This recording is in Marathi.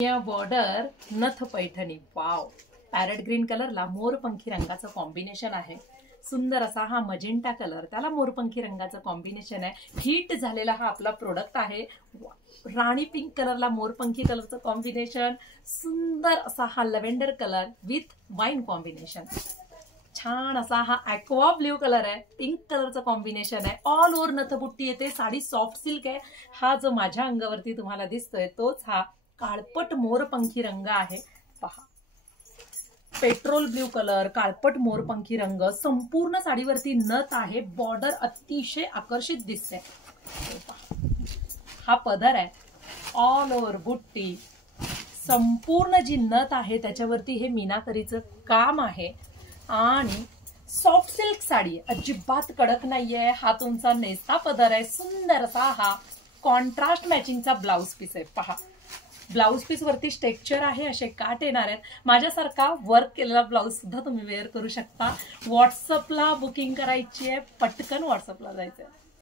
या बॉर्डर नथ पैठणी, वाव. पॅरेट ग्रीन कलरला मोरपंखी रंगाचं कॉम्बिनेशन आहे. सुंदर असा हा मजेंटा कलर, त्याला मोरपंखी रंगाचं कॉम्बिनेशन आहे. हिट झालेला हा आपला प्रोडक्ट आहे. राणी पिंक कलरला मोरपंखी कलरचं कॉम्बिनेशन, सुंदर असा हा lavender colour with wine combination, छान असा हा ॲक्वा ब्ल्यू कलर आहे, पिंक कलरचं कॉम्बिनेशन आहे. ऑल ओव्हर नथबुट्टी येते. साडी सॉफ्ट सिल्क आहे. हा जो माझ्या अंगावरती तुम्हाला दिसतोय तोच हा काळपट मोरपंखी रंग आहे. पहा, पेट्रोल ब्ल्यू कलर, काळपट मोरपंखी रंग, संपूर्ण साडीवरती नथ आहे. बॉर्डर अतिशय आकर्षित दिसते. हा पदर आहे, ऑल ओव्हर बुट्टी, संपूर्ण जी नथ आहे त्याच्यावरती हे मीनाकरीचं काम आहे. आणि सॉफ्ट सिल्क साडी, अजिबात कडक नाहीये. हा तुमचा नेस्ता पदर आहे. सुंदर असा हा कॉन्ट्रास्ट मॅचिंगचा ब्लाउज पीस आहे. पहा, ब्लाउज पीस वरती स्टेक्चर आहे, असे काट येणार आहेत. माझ्यासारखा वर्क केलेला ब्लाउज सुद्धा तुम्ही वेअर करू शकता. व्हॉट्सअपला बुकिंग करायची आहे, पटकन व्हॉट्सअपला जायचंय.